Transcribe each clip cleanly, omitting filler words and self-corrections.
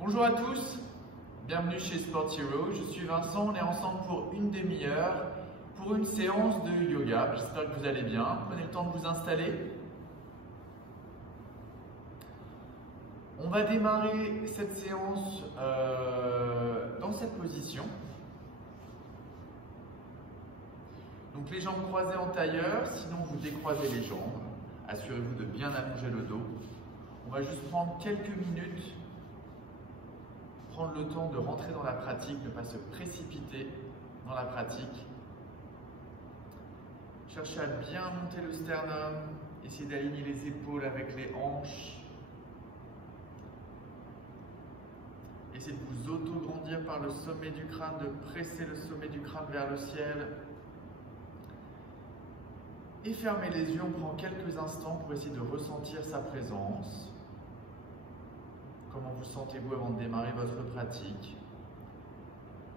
Bonjour à tous, bienvenue chez Sport Hero. Je suis Vincent, on est ensemble pour une demi-heure pour une séance de yoga. J'espère que vous allez bien. Prenez le temps de vous installer. On va démarrer cette séance dans cette position. Donc les jambes croisées en tailleur, sinon vous décroisez les jambes. Assurez-vous de bien allonger le dos. On va juste prendre quelques minutes, prendre le temps de rentrer dans la pratique, ne pas se précipiter dans la pratique. Cherchez à bien monter le sternum, essayez d'aligner les épaules avec les hanches. Essayez de vous auto-grandir par le sommet du crâne, de presser le sommet du crâne vers le ciel. Et fermez les yeux, on prend quelques instants pour essayer de ressentir sa présence. Comment vous sentez-vous avant de démarrer votre pratique?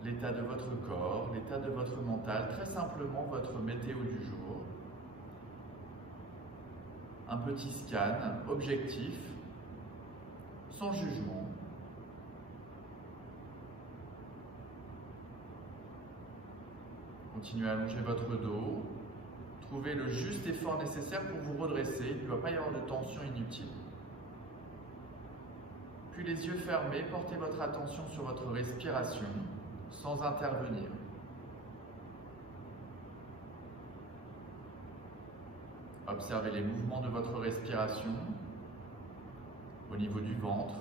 L'état de votre corps, l'état de votre mental, très simplement votre météo du jour. Un petit scan objectif, sans jugement. Continuez à allonger votre dos. Trouvez le juste effort nécessaire pour vous redresser. Il ne doit pas y avoir de tension inutile. Puis les yeux fermés, portez votre attention sur votre respiration sans intervenir. Observez les mouvements de votre respiration au niveau du ventre,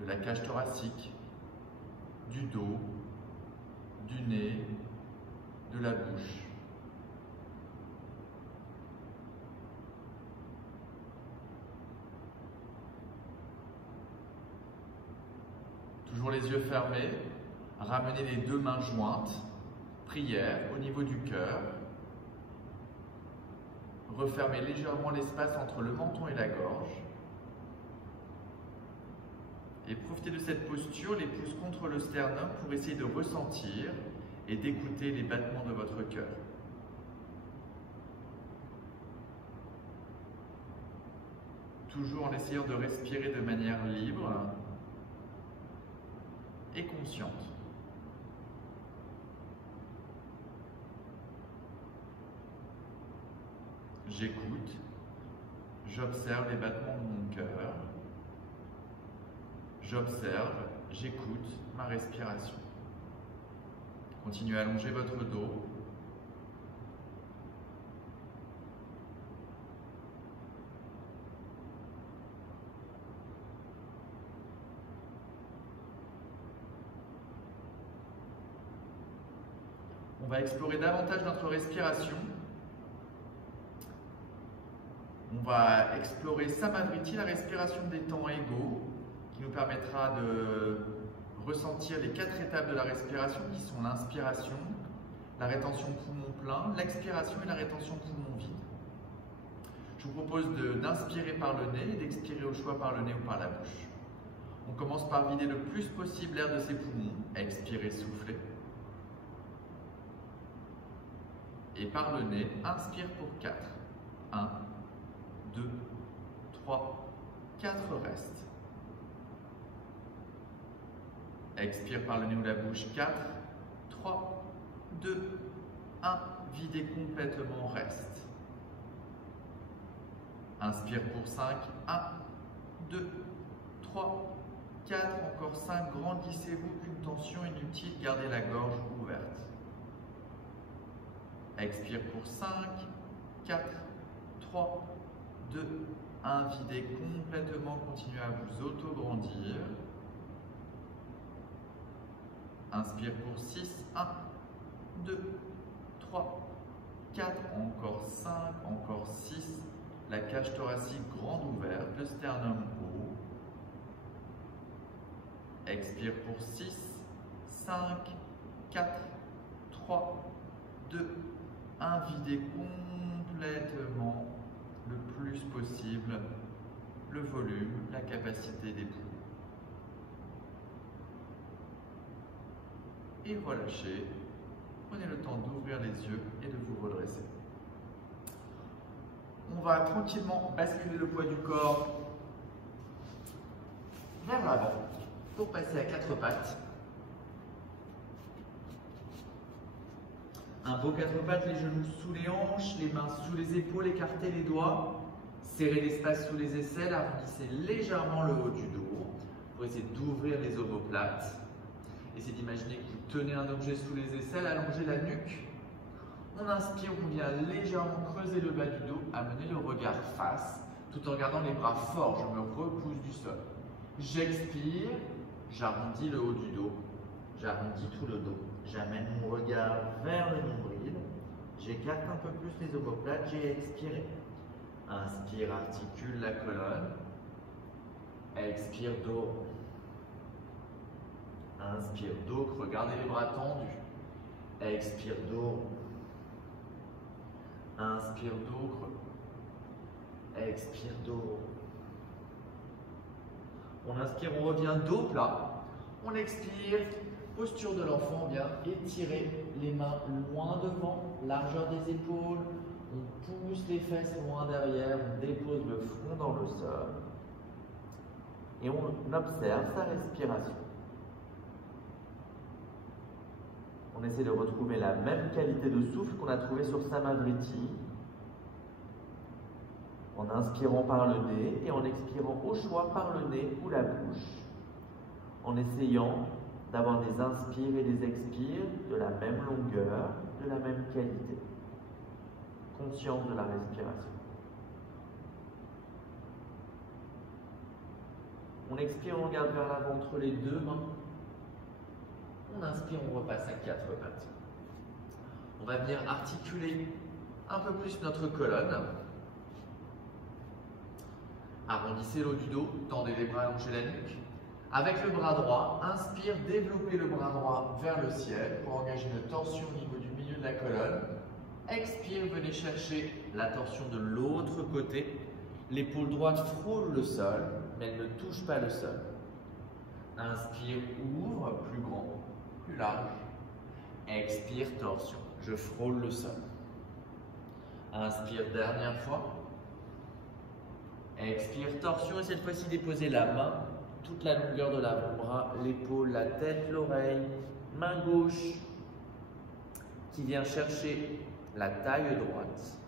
de la cage thoracique, du dos, du nez, de la bouche. Toujours les yeux fermés, ramenez les deux mains jointes, prière au niveau du cœur. Refermez légèrement l'espace entre le menton et la gorge. Et profitez de cette posture, les pouces contre le sternum, pour essayer de ressentir et d'écouter les battements de votre cœur. Toujours en essayant de respirer de manière libre et consciente. J'écoute, j'observe les battements de mon cœur, j'observe, j'écoute ma respiration. Continuez à allonger votre dos. On va explorer davantage notre respiration. On va explorer Samavriti, la respiration des temps égaux, qui nous permettra de ressentir les 4 étapes de la respiration, qui sont l'inspiration, la rétention poumon plein, l'expiration et la rétention poumon vide. Je vous propose d'inspirer par le nez et d'expirer au choix par le nez ou par la bouche. On commence par vider le plus possible l'air de ses poumons. Expirez, soufflez. Et par le nez, inspire pour 4. 1, 2, 3, 4, reste. Expire par le nez ou la bouche, 4, 3, 2, 1, videz complètement, reste. Inspire pour 5, 1, 2, 3, 4, encore 5, grandissez-vous, aucune tension inutile, gardez la gorge ouverte. Expire pour 5, 4, 3, 2, 1, videz complètement, continuez à vous auto-grandir. Inspire pour 6, 1, 2, 3, 4, encore 5, encore 6, la cage thoracique grande ouverte, le sternum haut. Expire pour 6, 5, 4, 3, 2, 1, videz complètement, le plus possible, le volume, la capacité des poumons. Et relâchez. Prenez le temps d'ouvrir les yeux et de vous redresser. On va tranquillement basculer le poids du corps vers l'avant pour passer à quatre pattes. Un beau quatre pattes, les genoux sous les hanches, les mains sous les épaules, écartez les doigts, serrez l'espace sous les aisselles, arrondissez légèrement le haut du dos pour essayer d'ouvrir les omoplates. Essayez d'imaginer que vous tenez un objet sous les aisselles, allongez la nuque. On inspire, on vient légèrement creuser le bas du dos, amener le regard face, tout en gardant les bras forts. Je me repousse du sol. J'expire, j'arrondis le haut du dos, j'arrondis tout le dos. J'amène mon regard vers le nombril, j'écarte un peu plus les omoplates, j'ai expiré. Inspire, articule la colonne. Expire, dos. Inspire, dos, regardez les bras tendus. Expire, dos. Inspire, dos, creux. Expire, dos. On inspire, on revient dos plat. On expire. Posture de l'enfant, bien étirer les mains loin devant, largeur des épaules, on pousse les fesses loin derrière, on dépose le front dans le sol et on observe sa respiration. On essaie de retrouver la même qualité de souffle qu'on a trouvé sur Samavriti en inspirant par le nez et en expirant au choix par le nez ou la bouche, en essayant d'avoir des inspires et des expires de la même longueur, de la même qualité. Conscience de la respiration. On expire, on regarde vers l'avant entre les deux mains. On inspire, on repasse à quatre pattes. On va venir articuler un peu plus notre colonne. Arrondissez le haut du dos, tendez les bras, allongez la nuque. Avec le bras droit, inspire, développez le bras droit vers le ciel pour engager une torsion au niveau du milieu de la colonne. Expire, venez chercher la torsion de l'autre côté. L'épaule droite frôle le sol, mais elle ne touche pas le sol. Inspire, ouvre, plus grand, plus large. Expire, torsion. Je frôle le sol. Inspire, dernière fois. Expire, torsion. Et cette fois-ci, déposez la main toute la longueur de l'avant-bras, l'épaule, la tête, l'oreille, main gauche qui vient chercher la taille droite.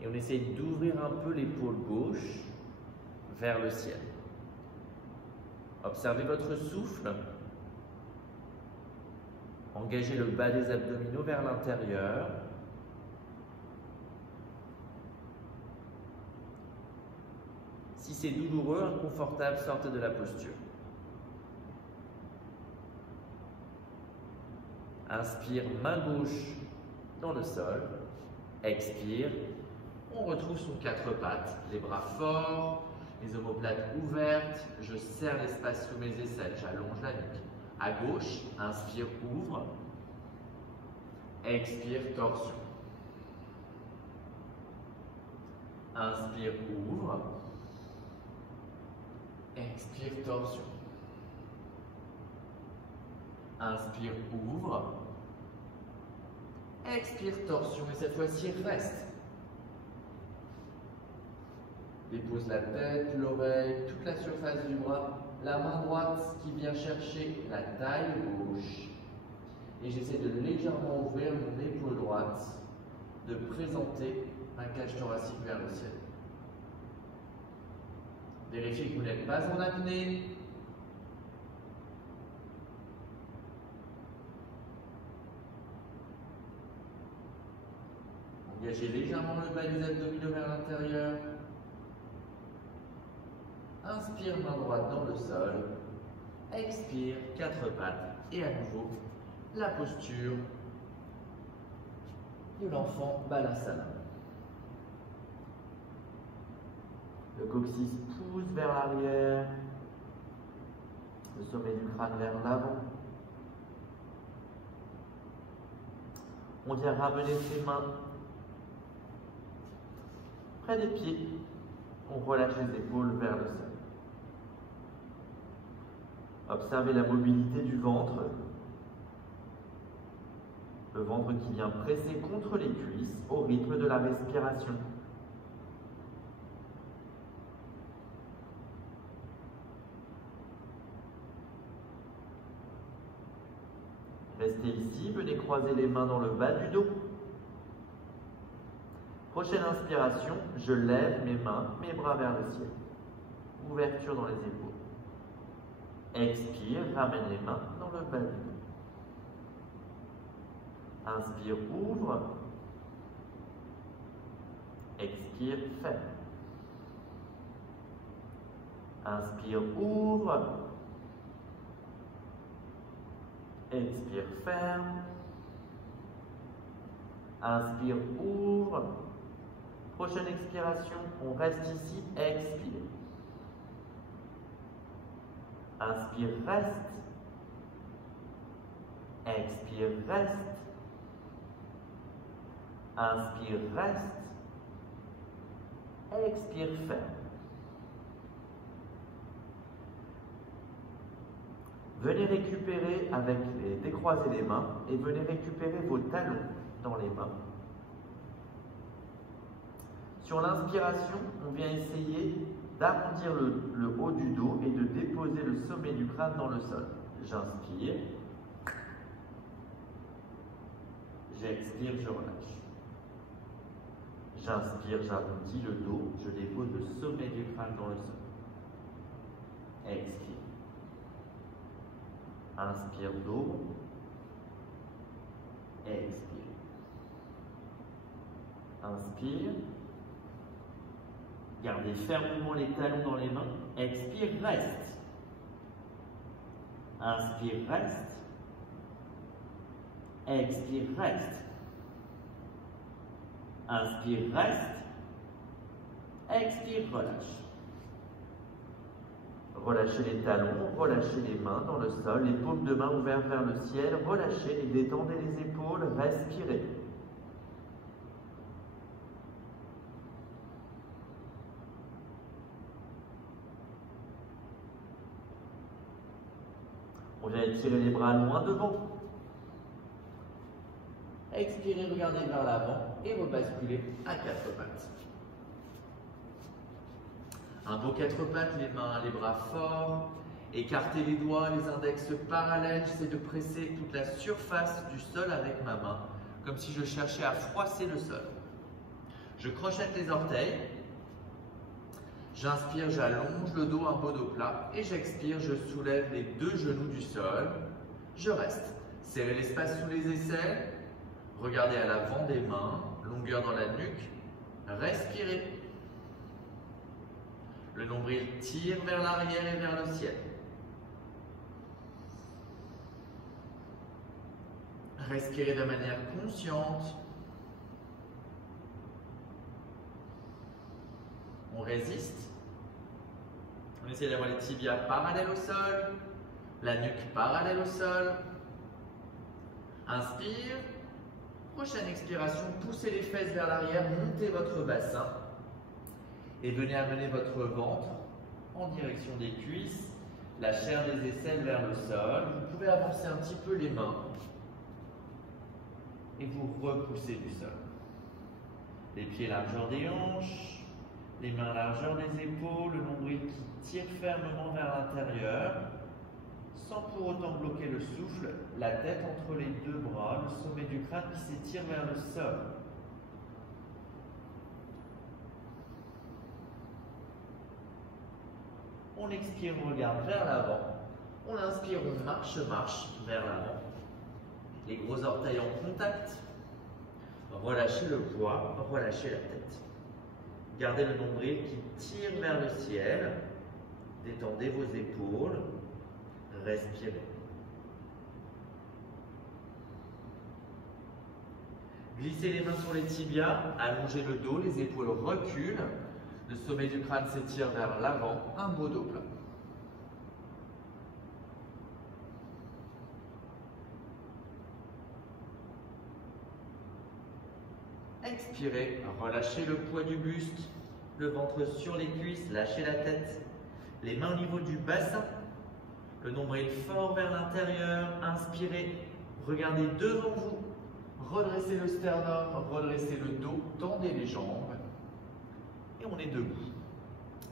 Et on essaye d'ouvrir un peu l'épaule gauche vers le ciel. Observez votre souffle. Engagez le bas des abdominaux vers l'intérieur. Si c'est douloureux, inconfortable, sortez de la posture. Inspire, main gauche dans le sol. Expire. On retrouve son quatre pattes. Les bras forts, les omoplates ouvertes. Je serre l'espace sous mes aisselles. J'allonge la nuque. À gauche, inspire, ouvre. Expire, torsion. Inspire, ouvre. Expire, torsion. Inspire, ouvre. Expire, torsion. Et cette fois-ci, reste. Dépose la tête, l'oreille, toute la surface du bras. La main droite qui vient chercher la taille gauche. Et j'essaie de légèrement ouvrir mon épaule droite, de présenter ma cage thoracique vers le ciel. Vérifiez que vous n'êtes pas en apnée. Engagez légèrement le bas des abdominaux vers l'intérieur. Inspire, main droite dans le sol. Expire, quatre pattes. Et à nouveau, la posture de l'enfant Balasana. Le coccyx pousse vers l'arrière, le sommet du crâne vers l'avant. On vient ramener ses mains près des pieds. On relâche les épaules vers le sol. Observez la mobilité du ventre. Le ventre qui vient presser contre les cuisses au rythme de la respiration. Restez ici, venez croiser les mains dans le bas du dos. Prochaine inspiration, je lève mes mains, mes bras vers le ciel. Ouverture dans les épaules. Expire, ramène les mains dans le bas du dos. Inspire, ouvre. Expire, ferme. Inspire, ouvre. Expire, ferme. Inspire, ouvre. Prochaine expiration, on reste ici, expire. Inspire, reste. Expire, reste. Inspire, reste. Expire, ferme. Venez récupérer avec les décroiser les mains et venez récupérer vos talons dans les mains. Sur l'inspiration, on vient essayer d'arrondir le haut du dos et de déposer le sommet du crâne dans le sol. J'inspire. J'expire, je relâche. J'inspire, j'arrondis le dos, je dépose le sommet du crâne dans le sol. Expire. Inspire, dos. Expire. Inspire. Gardez fermement les talons dans les mains. Expire, reste. Inspire, reste. Expire, reste. Inspire, reste. Expire, relâche. Relâchez les talons, relâchez les mains dans le sol, les paumes de main ouvertes vers le ciel. Relâchez et détendez les épaules. Respirez. On vient étirer les bras loin devant. Expirez, regardez vers l'avant et rebasculez à quatre pattes. Un beau quatre pattes, les mains, les bras forts. Écartez les doigts, les index parallèles. J'essaie de presser toute la surface du sol avec ma main, comme si je cherchais à froisser le sol. Je crochette les orteils. J'inspire, j'allonge le dos, un beau dos plat. Et j'expire, je soulève les deux genoux du sol. Je reste. Serrez l'espace sous les aisselles. Regardez à l'avant des mains, longueur dans la nuque. Respirez. Le nombril tire vers l'arrière et vers le ciel. Respirez de manière consciente. On résiste. On essaie d'avoir les tibias parallèles au sol, la nuque parallèle au sol. Inspire. Prochaine expiration, poussez les fesses vers l'arrière, montez votre bassin et venez amener votre ventre en direction des cuisses, la chair des aisselles vers le sol. Vous pouvez avancer un petit peu les mains et vous repoussez du sol. Les pieds largeur des hanches, les mains largeur des épaules, le nombril qui tire fermement vers l'intérieur, sans pour autant bloquer le souffle, la tête entre les deux bras, le sommet du crâne qui s'étire vers le sol. On expire, on regarde vers l'avant. On inspire, on marche vers l'avant. Les gros orteils en contact. Relâchez le poids, relâchez la tête. Gardez le nombril qui tire vers le ciel. Détendez vos épaules. Respirez. Glissez les mains sur les tibias, allongez le dos, les épaules reculent, le sommet du crâne s'étire vers l'avant, un beau dos plat. Expirez, relâchez le poids du buste, le ventre sur les cuisses, lâchez la tête, les mains au niveau du bassin. Le nombril fort vers l'intérieur. Inspirez, regardez devant vous. Redressez le sternum, redressez le dos, tendez les jambes. Et on est debout.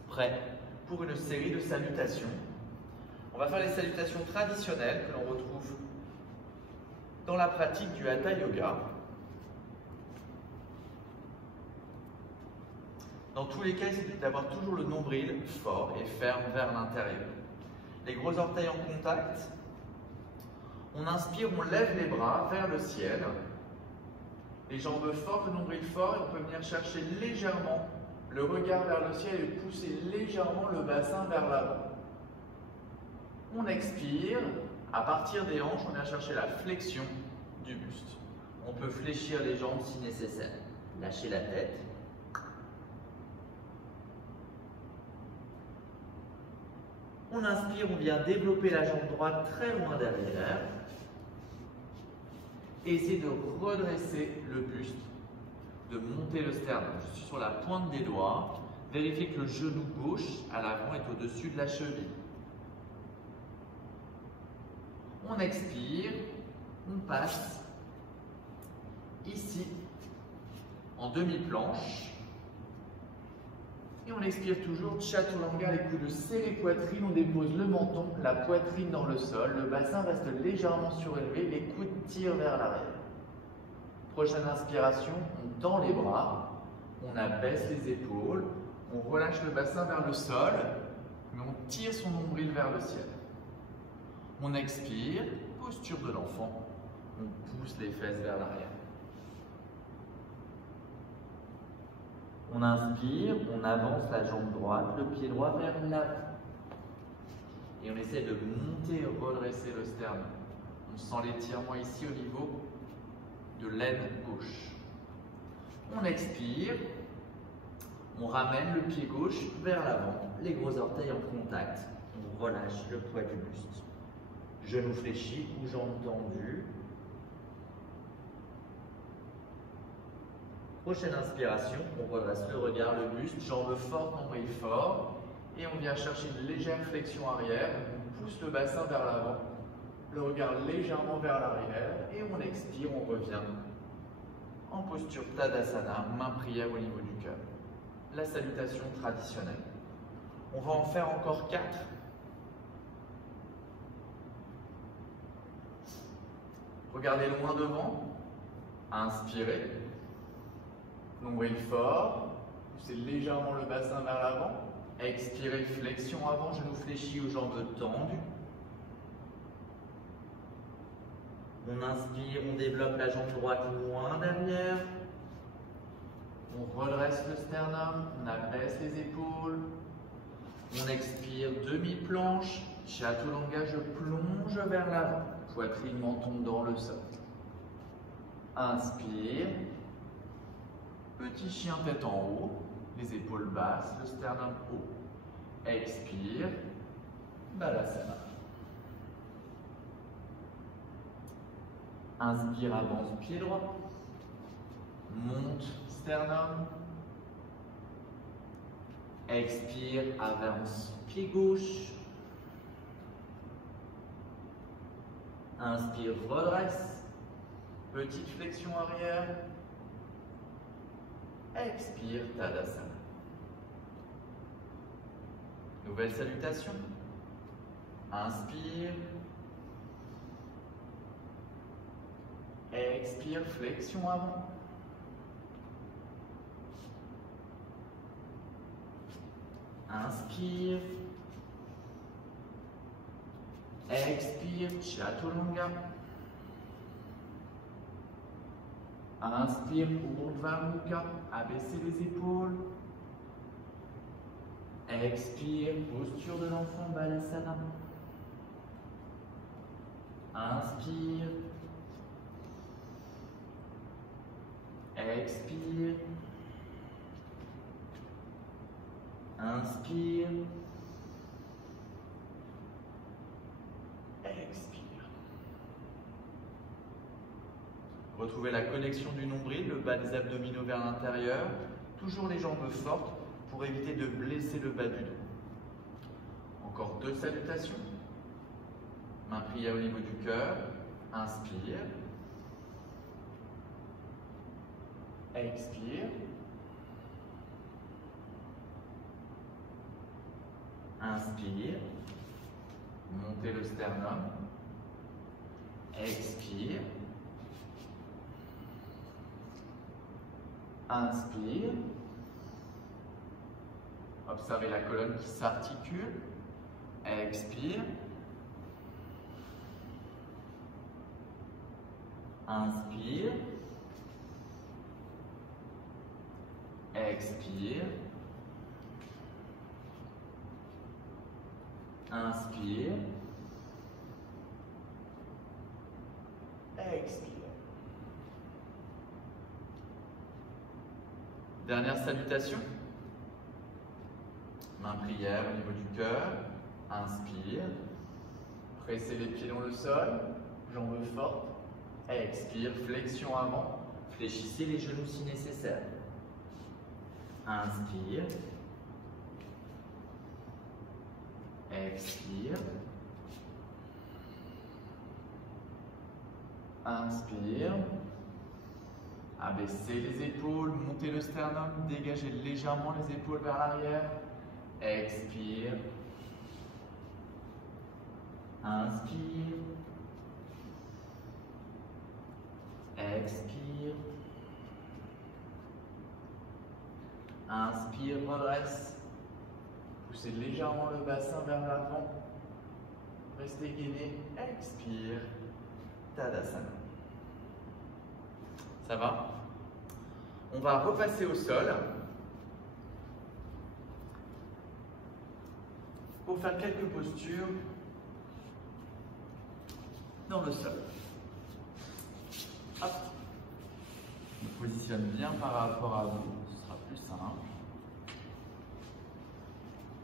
Prêt pour une série de salutations. On va faire les salutations traditionnelles que l'on retrouve dans la pratique du Hatha Yoga. Dans tous les cas, c'est d'avoir toujours le nombril fort et ferme vers l'intérieur. Les gros orteils en contact. On inspire, on lève les bras vers le ciel. Les jambes fortes, le nombril fort, et on peut venir chercher légèrement le regard vers le ciel et pousser légèrement le bassin vers l'avant. On expire. À partir des hanches, on vient chercher la flexion du buste. On peut fléchir les jambes si nécessaire. Lâcher la tête. On inspire, on vient développer la jambe droite très loin derrière. Et essayer de redresser le buste, de monter le sternum. Je suis sur la pointe des doigts. Vérifiez que le genou gauche à l'avant est au-dessus de la cheville. On expire, on passe ici en demi-planche. Et on expire toujours, Chaturanga, les coudes serrés poitrine, on dépose le menton, la poitrine dans le sol, le bassin reste légèrement surélevé, les coudes tirent vers l'arrière. Prochaine inspiration, on tend les bras, on abaisse les épaules, on relâche le bassin vers le sol, mais on tire son nombril vers le ciel. On expire, posture de l'enfant, on pousse les fesses vers l'arrière. On inspire, on avance la jambe droite, le pied droit vers l'avant. Et on essaie de monter et redresser le sternum. On sent l'étirement ici au niveau de l'aine gauche. On expire, on ramène le pied gauche vers l'avant, les gros orteils en contact. On relâche le poids du buste. Genoux fléchis ou jambes tendues. Prochaine inspiration, on redresse le regard, le buste, jambes fortes, nombril fort, et on vient chercher une légère flexion arrière, on pousse le bassin vers l'avant, le regard légèrement vers l'arrière, et on expire, on revient en posture Tadasana, main prière au niveau du cœur. La salutation traditionnelle. On va en faire encore 4. Regardez loin devant, inspirez. Nombril fort, poussez légèrement le bassin vers l'avant. Expirez, flexion avant, genoux fléchis aux jambes tendues. On inspire, on développe la jambe droite loin derrière. On redresse le sternum, on abaisse les épaules. On expire, demi-planche. Chaturanga, je plonge vers l'avant. Poitrine, menton dans le sol. Inspire. Petit chien tête en haut, les épaules basses, le sternum haut. Expire, Balasana. Inspire, avance pied droit. Monte sternum. Expire, avance pied gauche. Inspire, redresse. Petite flexion arrière. Expire, Tadasana. Nouvelle salutation. Inspire. Expire, flexion avant. Inspire. Expire, Chaturanga. Inspire, Urdhva Mukha, abaissez les épaules. Expire, posture de l'enfant, Balasana. Inspire. Expire. Inspire. Expire. Retrouvez la connexion du nombril, le bas des abdominaux vers l'intérieur. Toujours les jambes fortes pour éviter de blesser le bas du dos. Encore 2 salutations. Main prière au niveau du cœur. Inspire. Expire. Inspire. Montez le sternum. Expire. Inspire. Observez la colonne qui s'articule. Expire. Inspire. Expire. Inspire. Expire. Dernière salutation. Main prière au niveau du cœur. Inspire. Pressez les pieds dans le sol. Jambes fortes. Expire. Flexion avant. Fléchissez les genoux si nécessaire. Inspire. Expire. Inspire. Abaissez les épaules, montez le sternum, dégagez légèrement les épaules vers l'arrière. Expire. Inspire. Expire. Inspire, redresse. Poussez légèrement le bassin vers l'avant. Restez gainé. Expire. Tadasana. Ça va? On va repasser au sol pour faire quelques postures dans le sol. Hop. On se positionne bien par rapport à vous, ce sera plus simple.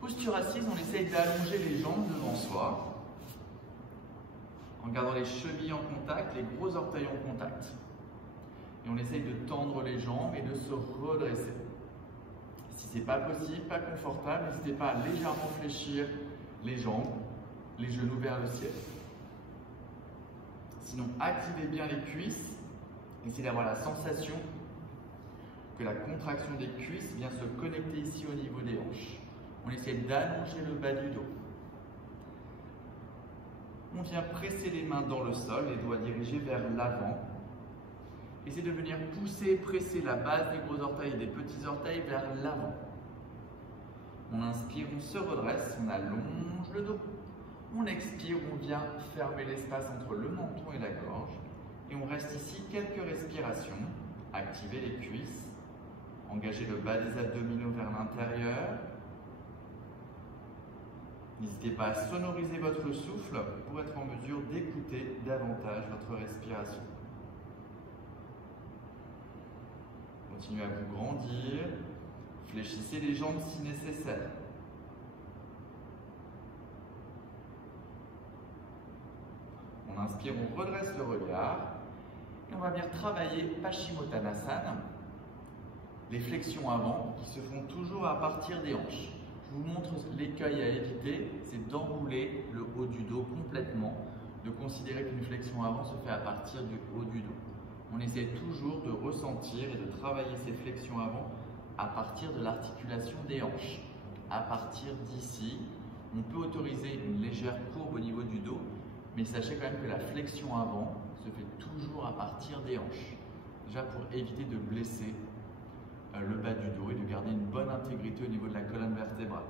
Posture assise, on essaye d'allonger les jambes devant soi en gardant les chevilles en contact, les gros orteils en contact. Et on essaye de tendre les jambes et de se redresser. Si ce n'est pas possible, pas confortable, n'hésitez pas à légèrement fléchir les jambes, les genoux vers le ciel. Sinon, activez bien les cuisses. Essayez d'avoir la sensation que la contraction des cuisses vient se connecter ici au niveau des hanches. On essaie d'allonger le bas du dos. On vient presser les mains dans le sol, les doigts dirigés vers l'avant. Essayez de venir pousser et presser la base des gros orteils et des petits orteils vers l'avant. On inspire, on se redresse, on allonge le dos. On expire, on vient fermer l'espace entre le menton et la gorge. Et on reste ici quelques respirations. Activez les cuisses. Engagez le bas des abdominaux vers l'intérieur. N'hésitez pas à sonoriser votre souffle pour être en mesure d'écouter davantage votre respiration. Continuez à vous grandir. Fléchissez les jambes si nécessaire. On inspire, on redresse le regard. Et on va venir travailler Paschimottanasana. Les flexions avant qui se font toujours à partir des hanches. Je vous montre l'écueil à éviter, c'est d'enrouler le haut du dos complètement, de considérer qu'une flexion avant se fait à partir du haut du dos. On essaie toujours de ressentir et de travailler ces flexions avant à partir de l'articulation des hanches. À partir d'ici, on peut autoriser une légère courbe au niveau du dos, mais sachez quand même que la flexion avant se fait toujours à partir des hanches. Déjà pour éviter de blesser le bas du dos et de garder une bonne intégrité au niveau de la colonne vertébrale.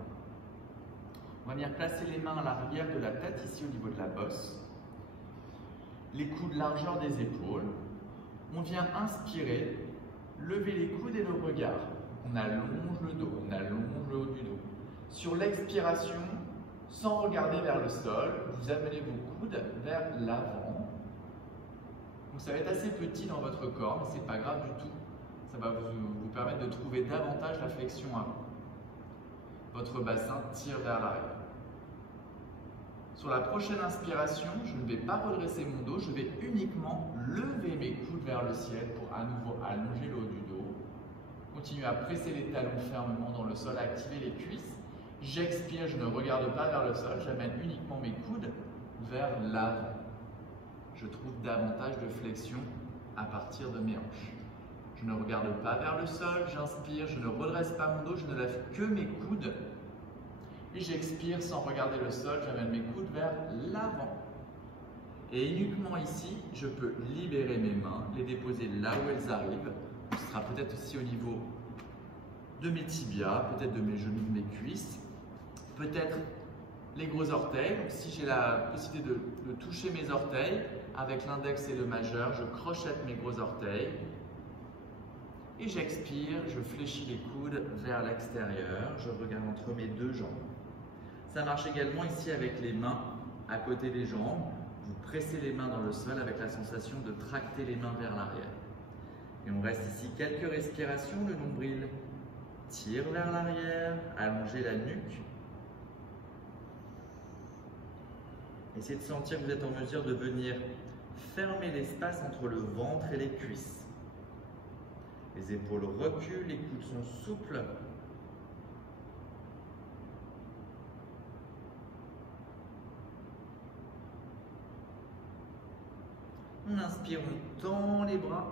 On va venir placer les mains à l'arrière de la tête, ici au niveau de la bosse. Les coudes largeur des épaules. On vient inspirer, lever les coudes et le regard. On allonge le dos, on allonge le haut du dos. Sur l'expiration, sans regarder vers le sol, vous amenez vos coudes vers l'avant. Donc ça va être assez petit dans votre corps, mais ce n'est pas grave du tout. Ça va vous permettre de trouver davantage la flexion avant. Votre bassin tire vers l'arrière. Sur la prochaine inspiration, je ne vais pas redresser mon dos, je vais uniquement lever mes coudes vers le ciel pour à nouveau allonger le haut du dos. Continuez à presser les talons fermement dans le sol, à activer les cuisses. J'expire, je ne regarde pas vers le sol, j'amène uniquement mes coudes vers l'avant. Je trouve davantage de flexion à partir de mes hanches. Je ne regarde pas vers le sol, j'inspire, je ne redresse pas mon dos, je ne lève que mes coudes. Et j'expire sans regarder le sol, j'amène mes coudes vers l'avant. Et uniquement ici, je peux libérer mes mains, les déposer là où elles arrivent, sera peut-être aussi au niveau de mes tibias, peut-être de mes genoux, de mes cuisses, peut-être les gros orteils. Donc si j'ai la possibilité de toucher mes orteils, avec l'index et le majeur, je crochette mes gros orteils. Et j'expire, je fléchis les coudes vers l'extérieur, je regarde entre mes deux jambes. Ça marche également ici avec les mains à côté des jambes. Vous pressez les mains dans le sol avec la sensation de tracter les mains vers l'arrière. Et on reste ici quelques respirations, le nombril tire vers l'arrière, allongez la nuque. Essayez de sentir que vous êtes en mesure de venir fermer l'espace entre le ventre et les cuisses. Les épaules reculent, les coudes sont souples. On inspire, on tend les bras.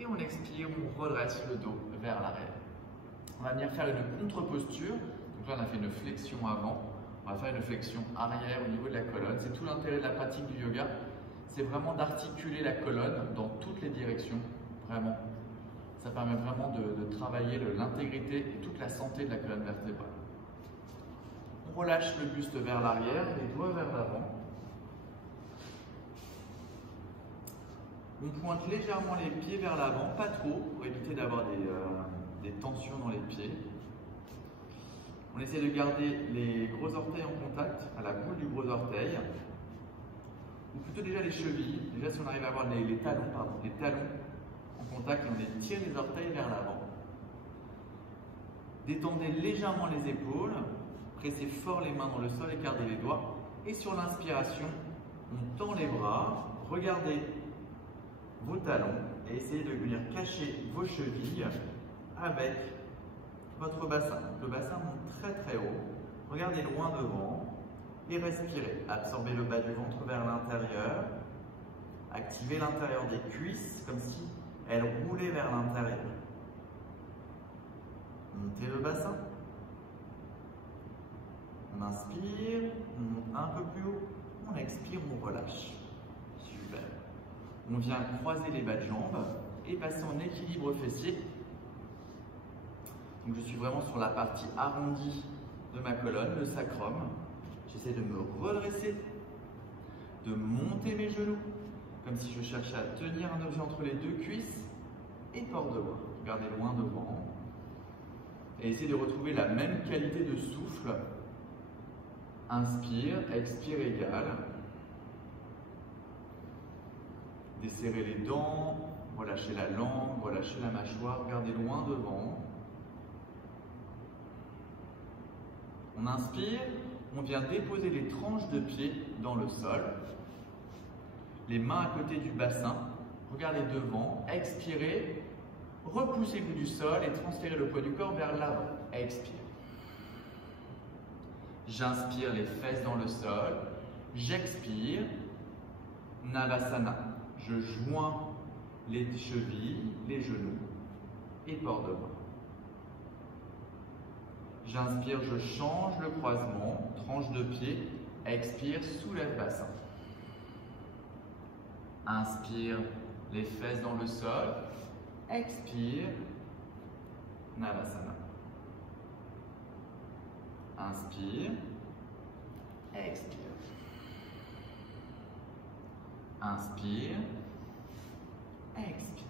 Et on expire, on redresse le dos vers l'arrière. On va venir faire une contre-posture. Donc là, on a fait une flexion avant. On va faire une flexion arrière au niveau de la colonne. C'est tout l'intérêt de la pratique du yoga. C'est vraiment d'articuler la colonne dans toutes les directions. Vraiment. Ça permet vraiment de travailler l'intégrité et toute la santé de la colonne vertébrale. On relâche le buste vers l'arrière, les doigts vers l'avant. On pointe légèrement les pieds vers l'avant, pas trop, pour éviter d'avoir des tensions dans les pieds. On essaie de garder les gros orteils en contact à la boule du gros orteil, ou plutôt déjà les chevilles. Déjà si on arrive à avoir les talons en contact, et on les tire les orteils vers l'avant. Détendez légèrement les épaules, pressez fort les mains dans le sol, écartez les doigts. Et sur l'inspiration, on tend les bras, regardez vos talons et essayez de venir cacher vos chevilles avec votre bassin. Le bassin monte très très haut. Regardez loin devant et respirez. Absorbez le bas du ventre vers l'intérieur. Activez l'intérieur des cuisses comme si elles roulaient vers l'intérieur. Montez le bassin. On inspire, on monte un peu plus haut. On expire, on relâche. Super. On vient croiser les bas de jambes et passer en équilibre fessier. Donc je suis vraiment sur la partie arrondie de ma colonne, le sacrum. J'essaie de me redresser, de monter mes genoux, comme si je cherchais à tenir un objet entre les deux cuisses et porte de bras. Regardez loin devant. Et essayez de retrouver la même qualité de souffle. Inspire, expire égal. Desserrez les dents, relâchez la langue, relâchez la mâchoire, regardez loin devant. On inspire, on vient déposer les tranches de pieds dans le sol. Les mains à côté du bassin, regardez devant, expirez, repoussez-vous du sol et transférez le poids du corps vers l'avant. Expire. J'inspire les fesses dans le sol, j'expire, Navasana. Je joins les chevilles, les genoux et porte de bras. J'inspire, je change le croisement, tranche de pied, expire, soulève bassin. Inspire, les fesses dans le sol, expire, Navasana. Inspire, expire. Inspire, expire.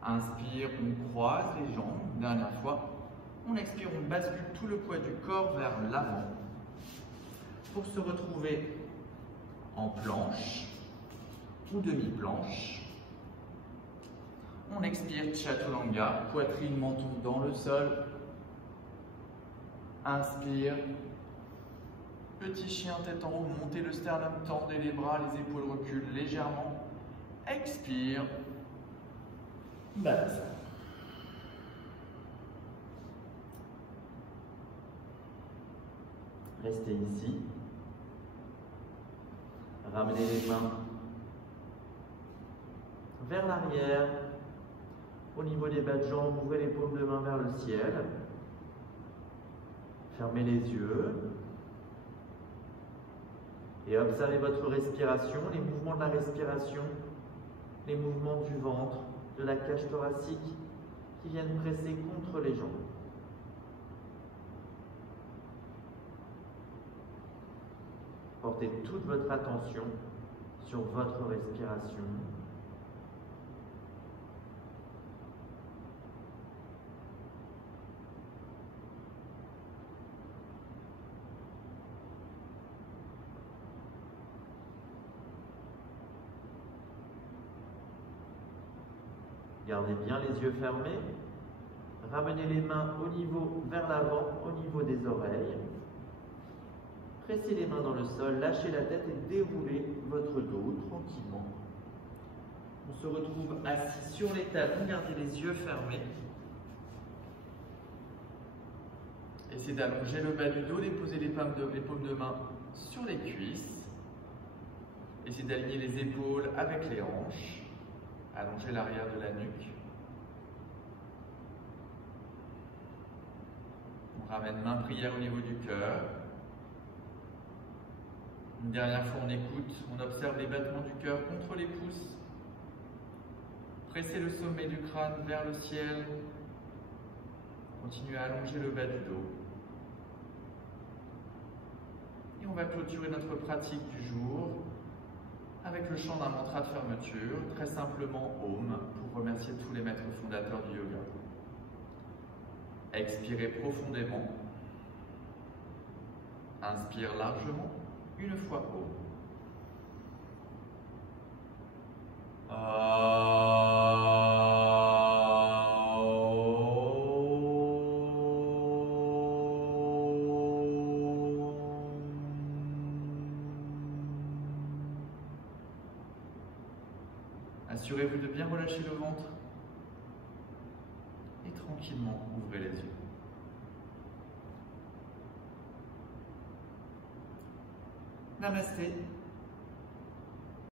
Inspire, on croise les jambes, dernière fois. On expire, on bascule tout le poids du corps vers l'avant pour se retrouver en planche ou demi-planche. On expire, Chaturanga, poitrine, menton dans le sol. Inspire, petit chien tête en haut, montez le sternum, tendez les bras, les épaules reculent légèrement. Expire, Balasana. Restez ici. Ramenez les mains vers l'arrière. Au niveau des bas de jambes, ouvrez les paumes de main vers le ciel. Fermez les yeux. Et observez votre respiration, les mouvements de la respiration, les mouvements du ventre, de la cage thoracique qui viennent presser contre les jambes. Portez toute votre attention sur votre respiration. Gardez bien les yeux fermés. Ramenez les mains au niveau vers l'avant, au niveau des oreilles. Pressez les mains dans le sol, lâchez la tête et déroulez votre dos tranquillement. On se retrouve assis sur les talons, gardez les yeux fermés. Essayez d'allonger le bas du dos, déposez les paumes de main sur les cuisses. Essayez d'aligner les épaules avec les hanches. Allongez l'arrière de la nuque. On ramène main prière au niveau du cœur. Une dernière fois, on écoute, on observe les battements du cœur contre les pouces. Pressez le sommet du crâne vers le ciel. Continuez à allonger le bas du dos. Et on va clôturer notre pratique du jour avec le chant d'un mantra de fermeture, très simplement Om, pour remercier tous les maîtres fondateurs du yoga. Expirez profondément. Inspire largement, une fois Om. Assurez-vous de bien relâcher le ventre et tranquillement ouvrez les yeux. Namasté.